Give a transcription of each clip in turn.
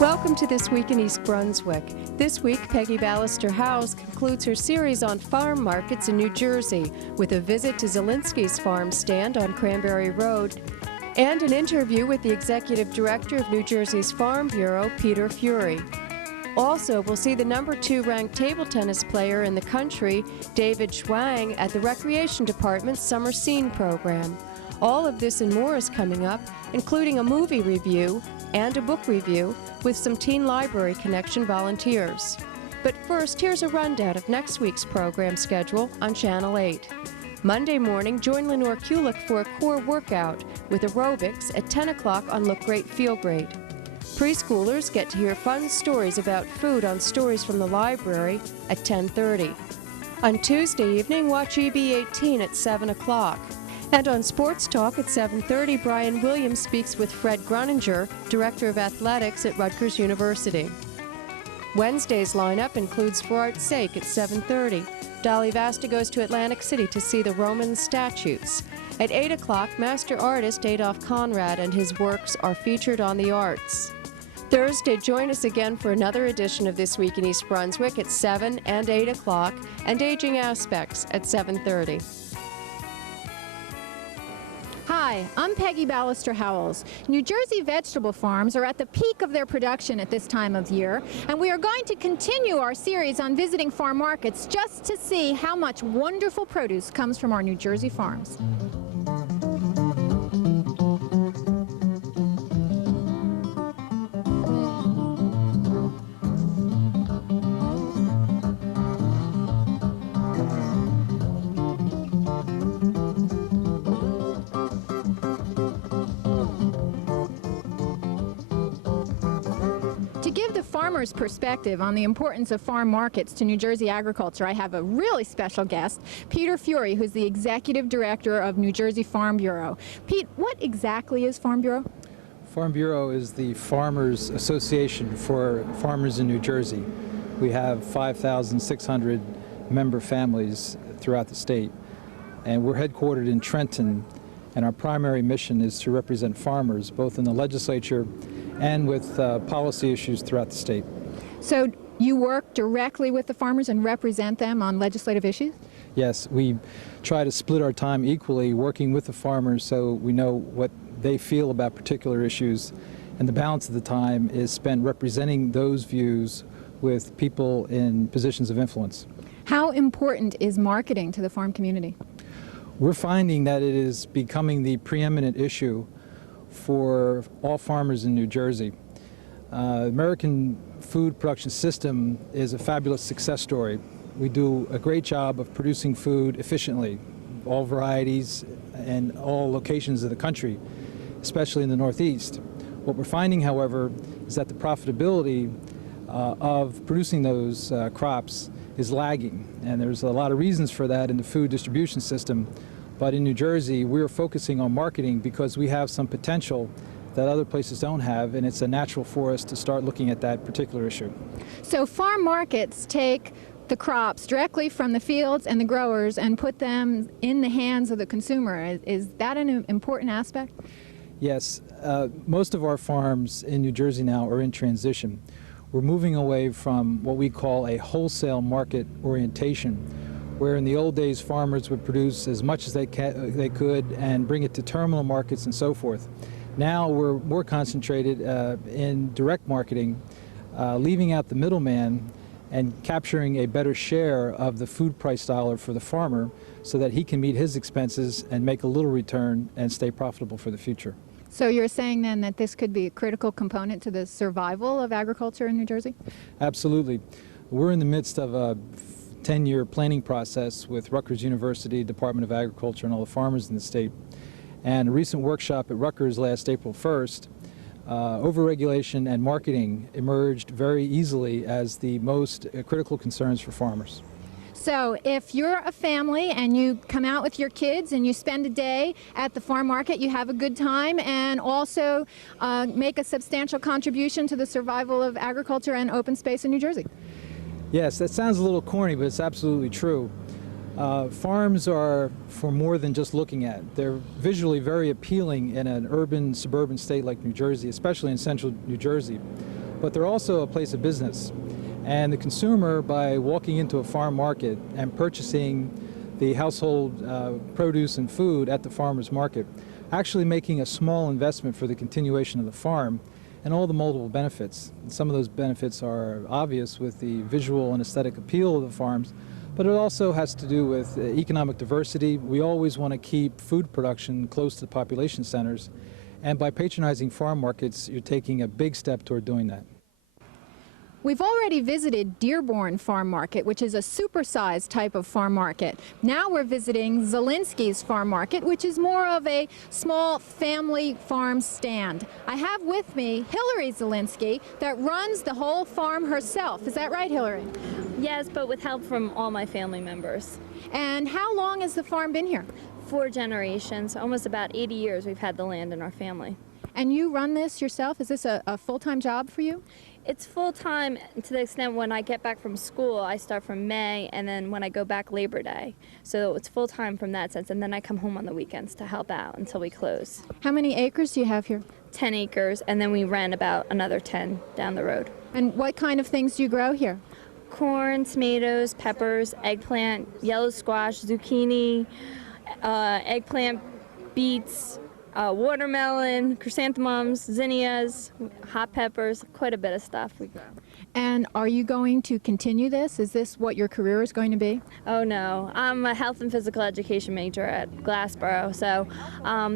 Welcome to This Week in East Brunswick. This week, Peggy Ballister-Howes concludes her series on farm markets in New Jersey with a visit to Zielinski's farm stand on Cranberry Road and an interview with the Executive Director of New Jersey's Farm Bureau, Peter Furey. Also, we'll see the number 2 ranked table tennis player in the country, David Schwang, at the Recreation Department's Summer Scene program. All of this and more is coming up, including a movie review and a book review with some Teen Library Connection volunteers. But first, here's a rundown of next week's program schedule on Channel 8. Monday morning, join Lenore Kulik for a core workout with aerobics at 10 o'clock on Look Great, Feel Great. Preschoolers get to hear fun stories about food on Stories from the Library at 10:30. On Tuesday evening, watch EB18 at 7 o'clock. And on Sports Talk at 7:30, Brian Williams speaks with Fred Gruninger, Director of Athletics at Rutgers University. Wednesday's lineup includes For Art's Sake at 7:30. Dolly Vasta goes to Atlantic City to see the Roman statues. At 8 o'clock, master artist Adolf Conrad and his works are featured on the Arts. Thursday, join us again for another edition of This Week in East Brunswick at 7 and 8 o'clock, and Aging Aspects at 7:30. Hi, I'm Peggy Ballister-Howes. New Jersey vegetable farms are at the peak of their production at this time of year, and we are going to continue our series on visiting farm markets just to see how much wonderful produce comes from our New Jersey farms. Farmer's perspective on the importance of farm markets to New Jersey agriculture, I have a really special guest, Peter Furey, who's the Executive Director of New Jersey Farm Bureau. Pete, what exactly is Farm Bureau? Farm Bureau is the Farmers Association for farmers in New Jersey. We have 5,600 member families throughout the state, and we're headquartered in Trenton, and our primary mission is to represent farmers both in the legislature and with policy issues throughout the state. So you work directly with the farmers and represent them on legislative issues? Yes, we try to split our time equally working with the farmers so we know what they feel about particular issues, and the balance of the time is spent representing those views with people in positions of influence. How important is marketing to the farm community? We're finding that it is becoming the preeminent issue for all farmers in New Jersey. American food production system is a fabulous success story. We do a great job of producing food efficiently, all varieties and all locations of the country, especially in the Northeast. What we're finding, however, is that the profitability of producing those crops is lagging, and there's a lot of reasons for that in the food distribution system. But in New Jersey, we're focusing on marketing because we have some potential that other places don't have, and it's a natural for us to start looking at that particular issue. So farm markets take the crops directly from the fields and the growers and put them in the hands of the consumer. Is that an important aspect? Yes. Most of our farms in New Jersey now are in transition. We're moving away from what we call a wholesale market orientation, where in the old days farmers would produce as much as they could and bring it to terminal markets and so forth. Now we're more concentrated in direct marketing, leaving out the middleman and capturing a better share of the food price dollar for the farmer so that he can meet his expenses and make a little return and stay profitable for the future. So you're saying then that this could be a critical component to the survival of agriculture in New Jersey? Absolutely. We're in the midst of a 10-year planning process with Rutgers University, Department of Agriculture, and all the farmers in the state. And a recent workshop at Rutgers last April 1st, overregulation and marketing emerged very easily as the most critical concerns for farmers. So if you're a family and you come out with your kids and you spend a day at the farm market, you have a good time and also make a substantial contribution to the survival of agriculture and open space in New Jersey. Yes, that sounds a little corny, but it's absolutely true. Farms are for more than just looking at. They're visually very appealing in an urban, suburban state like New Jersey, especially in central New Jersey. but they're also a place of business. And the consumer, by walking into a farm market and purchasing the household produce and food at the farmer's market, actually making a small investment for the continuation of the farm and all the multiple benefits. And some of those benefits are obvious with the visual and aesthetic appeal of the farms, but it also has to do with economic diversity. We always want to keep food production close to the population centers, and by patronizing farm markets, you're taking a big step toward doing that. We've already visited Dearborn Farm Market, which is a supersized type of farm market. Now we're visiting Zielinski's Farm Market, which is more of a small family farm stand. I have with me Hillary Zielinski that runs the whole farm herself. Is that right, Hillary? Yes, but with help from all my family members. And how long has the farm been here? 4 generations, almost about 80 years we've had the land in our family. And you run this yourself? Is this a full-time job for you? It's full-time to the extent when I get back from school, I start from May, and then when I go back Labor Day. So it's full-time from that sense, and then I come home on the weekends to help out until we close. How many acres do you have here? 10 acres, and then we rent about another 10 down the road. And what kind of things do you grow here? Corn, tomatoes, peppers, eggplant, yellow squash, zucchini, eggplant, beets, watermelon, chrysanthemums, zinnias, hot peppers, quite a bit of stuff we grow. And are you going to continue this? Is this what your career is going to be? Oh no, I'm a health and physical education major at Glassboro, so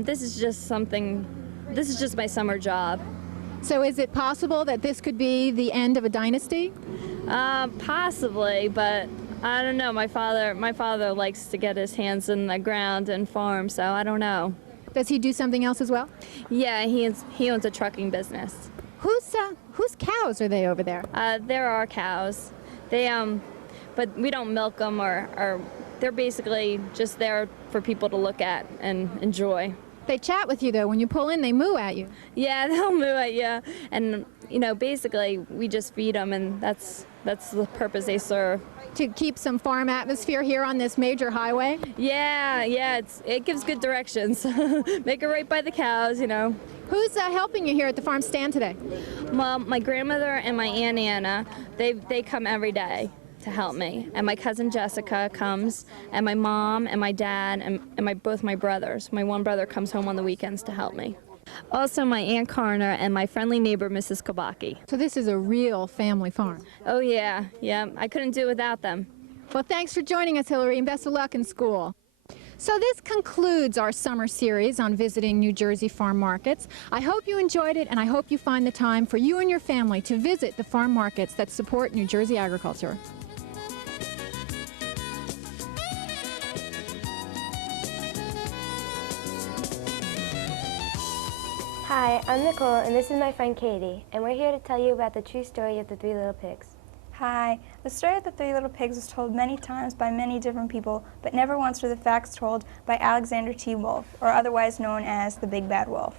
this is just my summer job. So is it possible that this could be the end of a dynasty? Possibly, but I don't know. My father likes to get his hands in the ground and farm, so I don't know. Does he do something else as well? Yeah, he owns a trucking business. Whose cows are they over there? There are cows. They but we don't milk them, or they're basically just there for people to look at and enjoy. They chat with you though. When you pull in, they moo at you. Yeah, they'll moo at you, and basically we just feed them, and that's the purpose they serve. To keep some farm atmosphere here on this major highway? Yeah, it gives good directions. Make it right by the cows, Who's helping you here at the farm stand today? Well, my grandmother and my Aunt Anna, they come every day to help me. And my cousin Jessica comes, and my mom and my dad and both my brothers. My one brother comes home on the weekends to help me. Also my Aunt Carner and my friendly neighbor, Mrs. Kabaki. So this is a real family farm. Oh yeah, I couldn't do it without them. Well, thanks for joining us, Hillary, and best of luck in school. So this concludes our summer series on visiting New Jersey farm markets. I hope you enjoyed it, and I hope you find the time for you and your family to visit the farm markets that support New Jersey agriculture. Hi, I'm Nicole, and this is my friend Katie, and we're here to tell you about the true story of the 3 little pigs. Hi, the story of the 3 little pigs was told many times by many different people, but never once were the facts told by Alexander T. Wolf, or otherwise known as the Big Bad Wolf.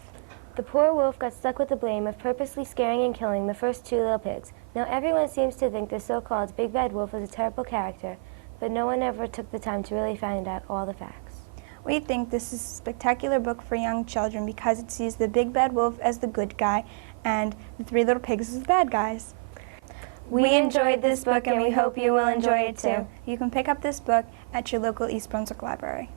The poor wolf got stuck with the blame of purposely scaring and killing the first 2 little pigs. Now everyone seems to think the so-called Big Bad Wolf was a terrible character, but no one ever took the time to really find out all the facts. We think this is a spectacular book for young children because it sees the Big Bad Wolf as the good guy and the 3 little pigs as the bad guys. We enjoyed this book and we hope you will enjoy it too. You can pick up this book at your local East Brunswick library.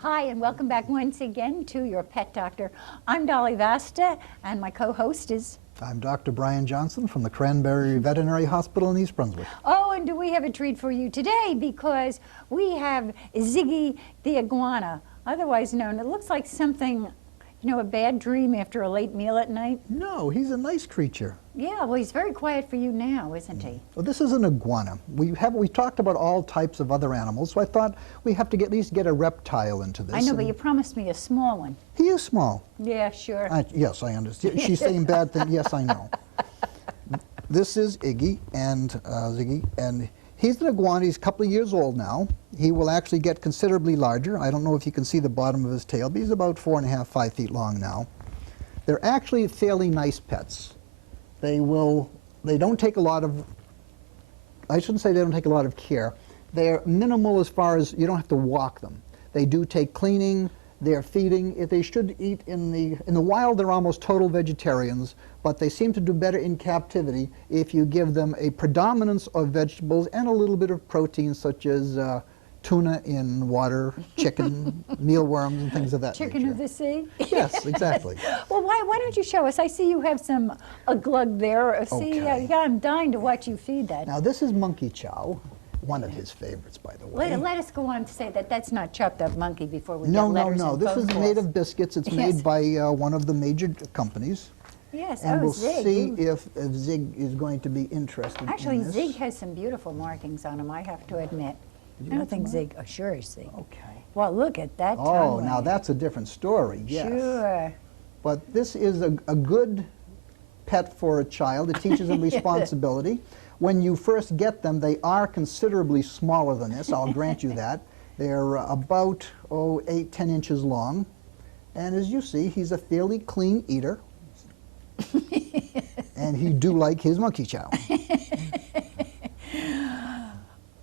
Hi, and welcome back once again to your Pet Doctor. I'm Dolly Vasta, and my co-host is... I'm Dr. Brian Johnson from the Cranberry Veterinary Hospital in East Brunswick. Oh, and do we have a treat for you today, because we have Ziggy the iguana, otherwise known, it looks like something, a bad dream after a late meal at night. No, he's a nice creature. Yeah, well, he's very quiet for you now, isn't he? Well, this is an iguana. We talked about all types of other animals, so I thought we have to at least get a reptile into this. I know, but you promised me a small one. He is small. Yeah, sure. Yes, I understand. She's saying bad things. Yes, I know. This is Iggy and Ziggy, and he's an iguana. He's a couple of years old now. He will actually get considerably larger. I don't know if you can see the bottom of his tail, but he's about 4.5, 5 feet long now. They're actually fairly nice pets. They don't take a lot of, I shouldn't say they don't take a lot of care. They're minimal as far as you don't have to walk them. They do take cleaning, they're feeding. If they should eat in the wild, they're almost total vegetarians, but they seem to do better in captivity if you give them a predominance of vegetables and a little bit of protein, such as tuna in water, chicken, mealworms, and things of that nature. Chicken of the sea? Yes, exactly. Well, why don't you show us? I see you have a glug there. See, Okay. yeah, I'm dying to watch you feed that. Now, this is monkey chow, one of his favorites, by the way. Let us go on to say that that's not chopped up monkey before we No, get no, letters no. and This phone is calls. made of biscuits. It's Yes. made by one of the major companies. Yes, And we'll Zig. see if Zig is going to be interested Actually, in this. Zig has some beautiful markings on him, I have to admit. I don't think Zig, oh, sure is Zig. Okay. Well, look at that Oh, tongue now ring. that's a different story, yes. Sure. But this is a good pet for a child. It teaches them responsibility. When you first get them, they are considerably smaller than this, I'll grant you that. They're about, 8, 10 inches long. And as you see, he's a fairly clean eater. And he do like his monkey chow.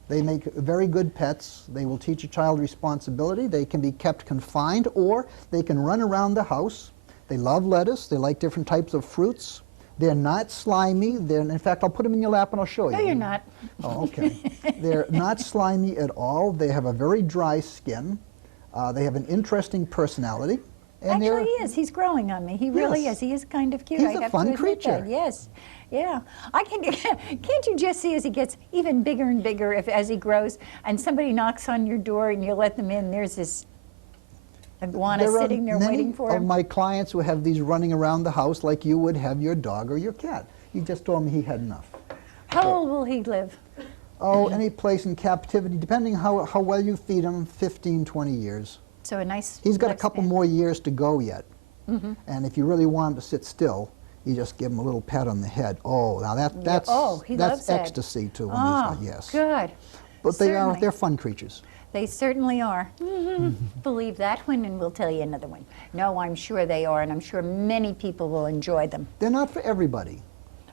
They make very good pets. They will teach a child responsibility. They can be kept confined, or they can run around the house. They love lettuce. They like different types of fruits. They're not slimy. In fact, I'll put them in your lap and I'll show you. No, you're not. Oh, okay. They're not slimy at all. They have a very dry skin. They have an interesting personality. And Actually, he is. He's growing on me. He really Yes. is. He is kind of cute. He's I a have fun to admit that. creature. Yes. Yeah. Can't you just see as he gets even bigger and bigger as he grows, and somebody knocks on your door and you let them in, there's this iguana There are sitting there waiting for many of him? my clients who have these running around the house like you would have your dog or your cat. He just told me he had enough. How old will he live? Oh, any place in captivity, depending how well you feed him, 15, 20 years. So a nice He's got a lifespan. couple more years to go yet. And if you really want him to sit still, you just give him a little pat on the head. Oh, now that's he loves that. ecstasy too. When Oh, he's yes. good. But Certainly. they're fun creatures. They certainly are. Believe that one, and we'll tell you another one. No, I'm sure they are, and I'm sure many people will enjoy them. They're not for everybody.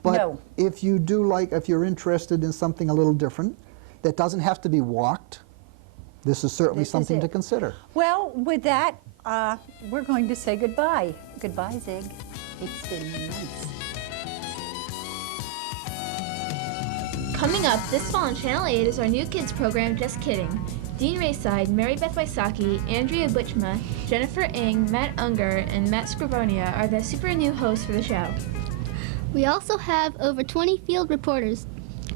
But No. if you're interested in something a little different, that doesn't have to be walked, this is certainly This is something it. to consider. Well, with that, we're going to say goodbye. Goodbye, Zig. It's been nice. Coming up this fall on Channel 8 is our new kids program, Just Kidding. Dean Rayside, Mary Beth Wysocki, Andrea Butchma, Jennifer Ng, Matt Unger, and Matt Scrivonia are the super new hosts for the show. We also have over 20 field reporters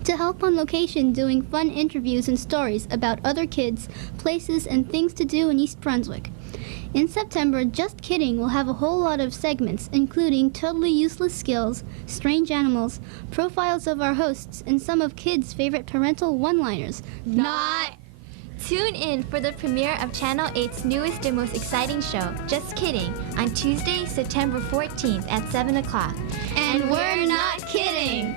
to help on location doing fun interviews and stories about other kids, places, and things to do in East Brunswick. In September, Just Kidding will have a whole lot of segments, including totally useless skills, strange animals, profiles of our hosts, and some of kids' favorite parental one-liners. Not. Tune in for the premiere of Channel 8's newest and most exciting show, Just Kidding, on Tuesday, September 14th at 7 o'clock. And we're not kidding!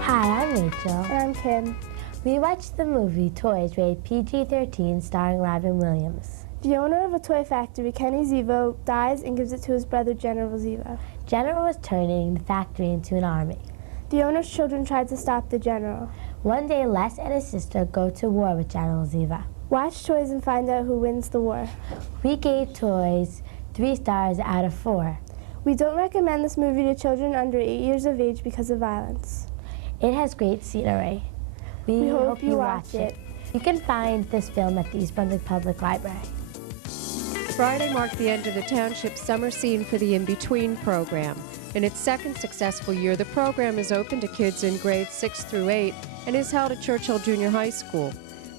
Hi, I'm Rachel. And I'm Kim. We watched the movie Toys rated PG-13 starring Robin Williams. The owner of a toy factory, Kenny Zevo, dies and gives it to his brother, General Zevo. General was turning the factory into an army. The owner's children tried to stop the general. One day, Les and his sister go to war with General Zevo. Watch Toys and find out who wins the war. We gave Toys 3 stars out of 4. We don't recommend this movie to children under 8 years of age because of violence. It has great scenery. We hope you watch it. You can find this film at the East Brunswick Public Library. Friday marked the end of the township's summer scene for the In-Between program. In its second successful year, the program is open to kids in grades 6 through 8 and is held at Churchill Junior High School.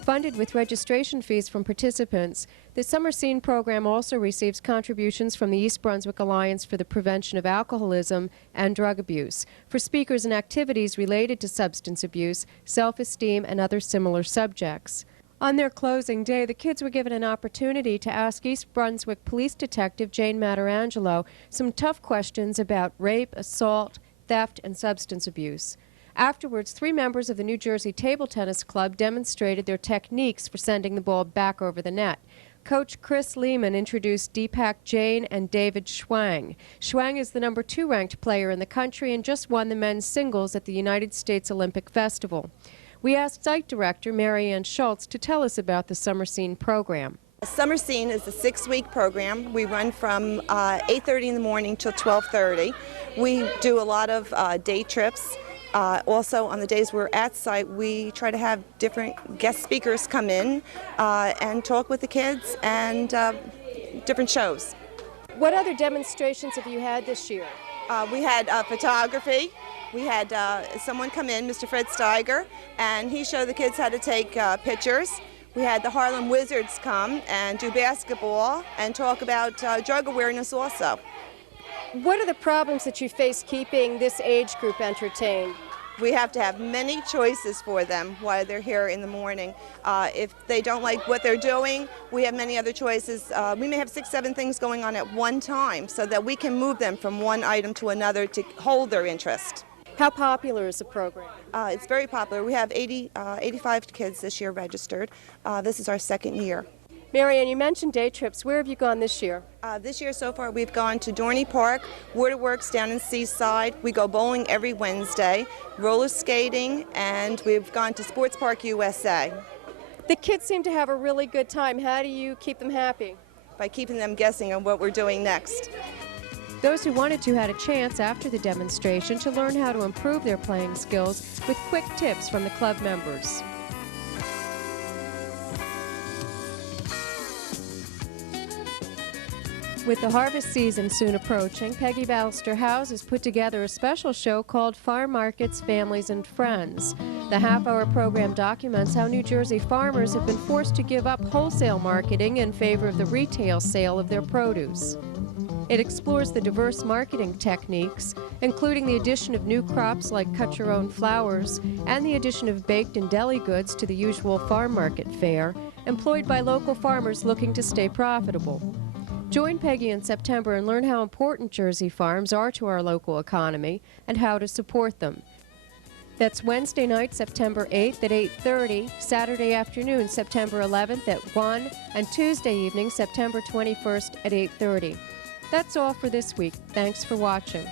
Funded with registration fees from participants, the Summer Scene program also receives contributions from the East Brunswick Alliance for the Prevention of Alcoholism and Drug Abuse for speakers and activities related to substance abuse, self-esteem, and other similar subjects. On their closing day, the kids were given an opportunity to ask East Brunswick Police Detective Jane Matarangelo some tough questions about rape, assault, theft, and substance abuse. Afterwards, 3 members of the New Jersey Table Tennis Club demonstrated their techniques for sending the ball back over the net. Coach Chris Lehman introduced Deepak Jain and David Schwang. Schwang is the number 2 ranked player in the country and just won the men's singles at the United States Olympic Festival. We asked site director Mary Ann Schultz to tell us about the Summer Scene program. Summer Scene is a 6-week program. We run from 8:30 in the morning till 12:30. We do a lot of day trips. Also, on the days we're at site, we try to have different guest speakers come in and talk with the kids and different shows. What other demonstrations have you had this year? We had photography. We had someone come in, Mr. Fred Steiger, and he showed the kids how to take pictures. We had the Harlem Wizards come and do basketball and talk about drug awareness also. What are the problems that you face keeping this age group entertained? We have to have many choices for them while they're here in the morning. If they don't like what they're doing, we have many other choices. We may have 6, 7 things going on at one time so that we can move them from one item to another to hold their interest. How popular is the program? It's very popular. We have 85 kids this year registered. This is our 2nd year. Marianne, you mentioned day trips. Where have you gone this year? This year so far we've gone to Dorney Park, Waterworks down in Seaside. We go bowling every Wednesday, roller skating, and we've gone to Sports Park USA. The kids seem to have a really good time. How do you keep them happy? By keeping them guessing on what we're doing next. Those who wanted to had a chance after the demonstration to learn how to improve their playing skills with quick tips from the club members. With the harvest season soon approaching, Peggy Ballister House has put together a special show called Farm Markets, Families, and Friends. The half-hour program documents how New Jersey farmers have been forced to give up wholesale marketing in favor of the retail sale of their produce. It explores the diverse marketing techniques, including the addition of new crops like cut-your-own flowers and the addition of baked and deli goods to the usual farm market fare, employed by local farmers looking to stay profitable. Join Peggy in September and learn how important Jersey farms are to our local economy and how to support them. That's Wednesday night, September 8th at 8:30, Saturday afternoon, September 11th at 1, and Tuesday evening, September 21st at 8:30. That's all for this week. Thanks for watching.